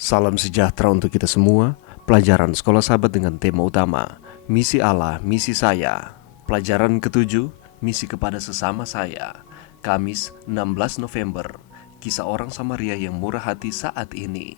Salam sejahtera untuk kita semua. Pelajaran Sekolah Sahabat dengan tema utama Misi Allah, Misi Saya. Pelajaran ketujuh, Misi kepada sesama saya. Kamis 16 November. Kisah orang Samaria yang murah hati saat ini.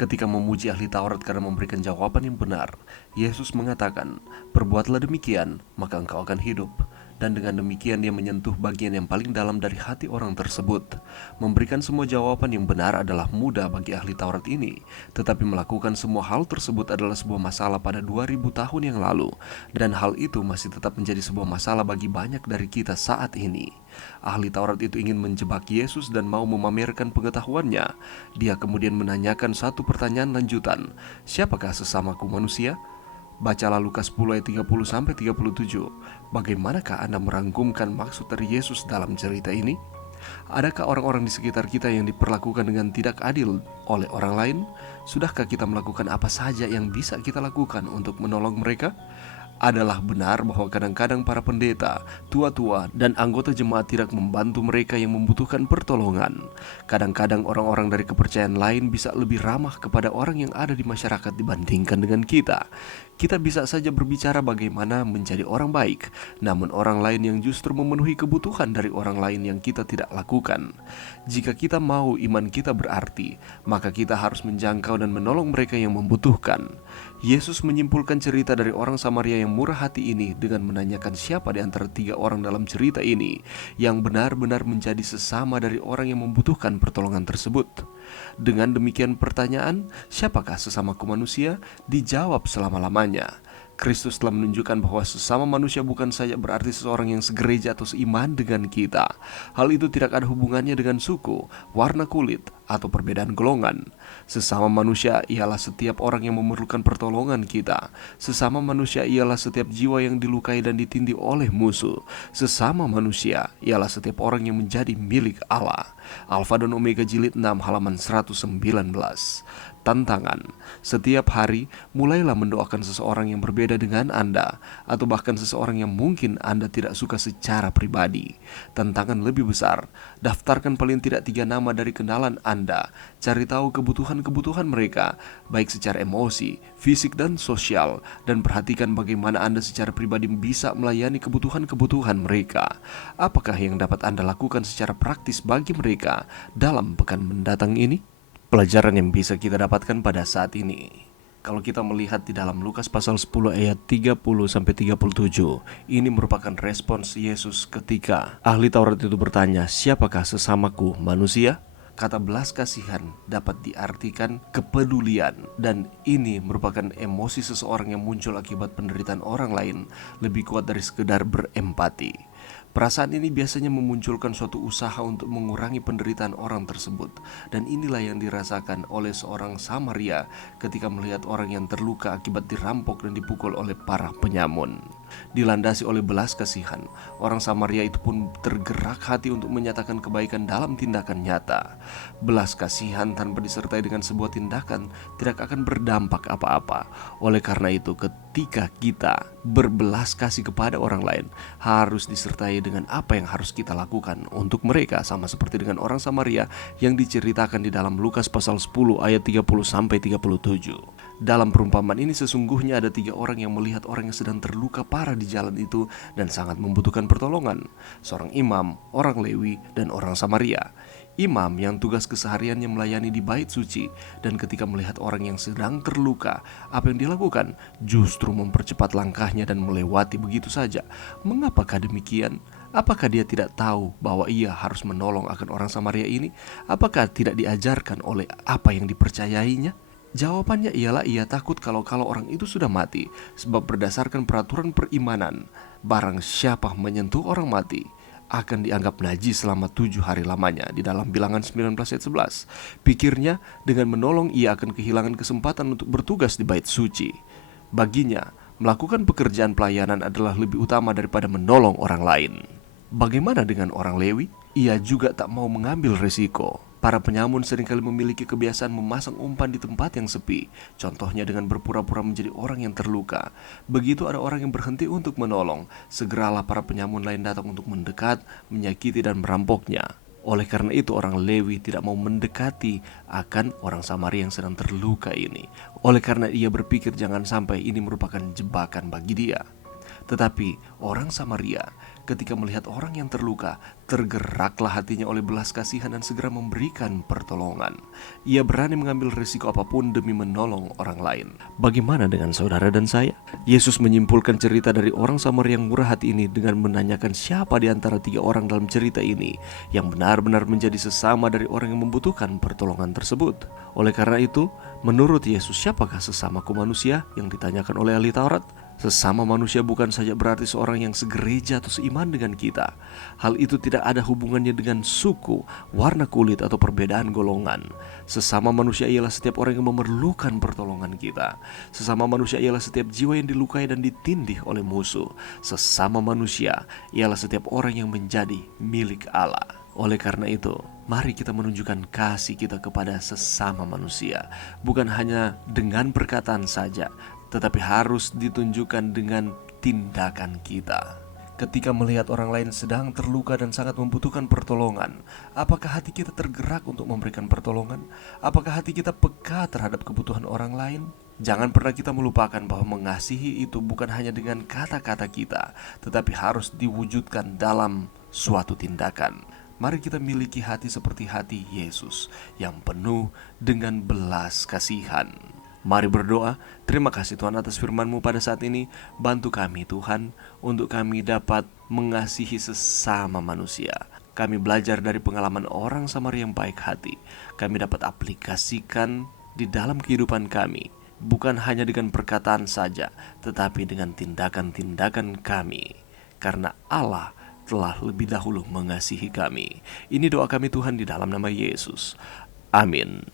Ketika memuji ahli Taurat karena memberikan jawaban yang benar, Yesus mengatakan, "Perbuatlah demikian, maka engkau akan hidup." Dan dengan demikian dia menyentuh bagian yang paling dalam dari hati orang tersebut. Memberikan semua jawaban yang benar adalah mudah bagi ahli Taurat ini, tetapi melakukan semua hal tersebut adalah sebuah masalah pada 2000 tahun yang lalu. Dan hal itu masih tetap menjadi sebuah masalah bagi banyak dari kita saat ini. Ahli Taurat itu ingin menjebak Yesus dan mau memamerkan pengetahuannya. Dia kemudian menanyakan satu pertanyaan lanjutan, "Siapakah sesamaku manusia?" Bacalah Lukas 10 ayat 30-37. Bagaimanakah Anda merangkumkan maksud dari Yesus dalam cerita ini? Adakah orang-orang di sekitar kita yang diperlakukan dengan tidak adil oleh orang lain? Sudahkah kita melakukan apa saja yang bisa kita lakukan untuk menolong mereka? Adalah benar bahwa kadang-kadang para pendeta, tua-tua, dan anggota jemaat tidak membantu mereka yang membutuhkan pertolongan. Kadang-kadang orang-orang dari kepercayaan lain bisa lebih ramah kepada orang yang ada di masyarakat dibandingkan dengan kita. Kita bisa saja berbicara bagaimana menjadi orang baik, namun orang lain yang justru memenuhi kebutuhan dari orang lain yang kita tidak lakukan. Jika kita mau iman kita berarti, maka kita harus menjangkau dan menolong mereka yang membutuhkan. Yesus menyimpulkan cerita dari orang Samaria yang murah hati ini dengan menanyakan siapa di antara 3 orang dalam cerita ini yang benar-benar menjadi sesama dari orang yang membutuhkan pertolongan tersebut. Dengan demikian pertanyaan, siapakah sesamaku manusia? Dijawab selama-lamanya. Kristus telah menunjukkan bahwa sesama manusia bukan saja berarti seseorang yang segereja atau seiman dengan kita. Hal itu tidak ada hubungannya dengan suku, warna kulit, atau perbedaan golongan. Sesama manusia ialah setiap orang yang memerlukan pertolongan kita. Sesama manusia ialah setiap jiwa yang dilukai dan ditindih oleh musuh. Sesama manusia ialah setiap orang yang menjadi milik Allah. Alfa dan Omega jilid 6 halaman 119. Tantangan. Setiap hari, mulailah mendoakan seseorang yang berbeda dengan Anda, atau bahkan seseorang yang mungkin Anda tidak suka secara pribadi. Tantangan lebih besar, daftarkan paling tidak 3 nama dari kenalan Anda. Cari tahu kebutuhan-kebutuhan mereka, baik secara emosi, fisik, dan sosial, dan perhatikan bagaimana Anda secara pribadi bisa melayani kebutuhan-kebutuhan mereka. Apakah yang dapat Anda lakukan secara praktis bagi mereka dalam pekan mendatang ini? Pelajaran yang bisa kita dapatkan pada saat ini. Kalau kita melihat di dalam Lukas pasal 10 ayat 30-37, ini merupakan respons Yesus ketika ahli Taurat itu bertanya, "Siapakah sesamaku manusia?" Kata belas kasihan dapat diartikan kepedulian, dan ini merupakan emosi seseorang yang muncul akibat penderitaan orang lain lebih kuat dari sekedar berempati. Perasaan ini biasanya memunculkan suatu usaha untuk mengurangi penderitaan orang tersebut, dan inilah yang dirasakan oleh seorang Samaria ketika melihat orang yang terluka akibat dirampok dan dipukul oleh para penyamun. Dilandasi oleh belas kasihan, orang Samaria itu pun tergerak hati untuk menyatakan kebaikan dalam tindakan nyata. Belas kasihan tanpa disertai dengan sebuah tindakan tidak akan berdampak apa-apa. Oleh karena itu, ketika kita berbelas kasih kepada orang lain, harus disertai dengan apa yang harus kita lakukan untuk mereka, sama seperti dengan orang Samaria yang diceritakan di dalam Lukas pasal 10 ayat 30-37. Dalam perumpamaan ini sesungguhnya ada 3 orang yang melihat orang yang sedang terluka parah di jalan itu dan sangat membutuhkan pertolongan. Seorang imam, orang Lewi, dan orang Samaria. Imam yang tugas kesehariannya melayani di bait suci, dan ketika melihat orang yang sedang terluka, apa yang dilakukan? Justru mempercepat langkahnya dan melewati begitu saja. Mengapakah demikian? Apakah dia tidak tahu bahwa ia harus menolong akan orang Samaria ini? Apakah tidak diajarkan oleh apa yang dipercayainya? Jawabannya ialah ia takut kalau orang itu sudah mati, sebab berdasarkan peraturan perimanan, barang siapa menyentuh orang mati akan dianggap najis selama 7 hari lamanya, di dalam Bilangan 19 ayat 11. Pikirnya, dengan menolong ia akan kehilangan kesempatan untuk bertugas di bait suci. Baginya, melakukan pekerjaan pelayanan adalah lebih utama daripada menolong orang lain. Bagaimana dengan orang Lewi? Ia juga tak mau mengambil risiko. Para penyamun seringkali memiliki kebiasaan memasang umpan di tempat yang sepi. Contohnya dengan berpura-pura menjadi orang yang terluka. Begitu ada orang yang berhenti untuk menolong, segeralah para penyamun lain datang untuk mendekat, menyakiti, dan merampoknya. Oleh karena itu orang Lewi tidak mau mendekati akan orang Samaria yang sedang terluka ini. Oleh karena ia berpikir jangan sampai ini merupakan jebakan bagi dia. Tetapi orang Samaria ketika melihat orang yang terluka, tergeraklah hatinya oleh belas kasihan dan segera memberikan pertolongan. Ia berani mengambil risiko apapun demi menolong orang lain. Bagaimana dengan saudara dan saya? Yesus menyimpulkan cerita dari orang Samaria yang murah hati ini dengan menanyakan siapa di antara 3 orang dalam cerita ini yang benar-benar menjadi sesama dari orang yang membutuhkan pertolongan tersebut. Oleh karena itu, menurut Yesus, siapakah sesamaku manusia yang ditanyakan oleh ahli Taurat? Sesama manusia bukan saja berarti seorang yang segereja atau seiman dengan kita. Hal itu tidak ada hubungannya dengan suku, warna kulit, atau perbedaan golongan. Sesama manusia ialah setiap orang yang memerlukan pertolongan kita. Sesama manusia ialah setiap jiwa yang dilukai dan ditindih oleh musuh. Sesama manusia ialah setiap orang yang menjadi milik Allah. Oleh karena itu, mari kita menunjukkan kasih kita kepada sesama manusia, bukan hanya dengan perkataan saja, tetapi harus ditunjukkan dengan tindakan kita. Ketika melihat orang lain sedang terluka dan sangat membutuhkan pertolongan, apakah hati kita tergerak untuk memberikan pertolongan? Apakah hati kita peka terhadap kebutuhan orang lain? Jangan pernah kita melupakan bahwa mengasihi itu bukan hanya dengan kata-kata kita, tetapi harus diwujudkan dalam suatu tindakan. Mari kita miliki hati seperti hati Yesus yang penuh dengan belas kasihan. Mari berdoa. Terima kasih Tuhan atas firman-Mu pada saat ini. Bantu kami Tuhan untuk kami dapat mengasihi sesama manusia. Kami belajar dari pengalaman orang Samaria yang baik hati. Kami dapat aplikasikan di dalam kehidupan kami, bukan hanya dengan perkataan saja, tetapi dengan tindakan-tindakan kami. Karena Allah telah lebih dahulu mengasihi kami. Ini doa kami Tuhan di dalam nama Yesus. Amin.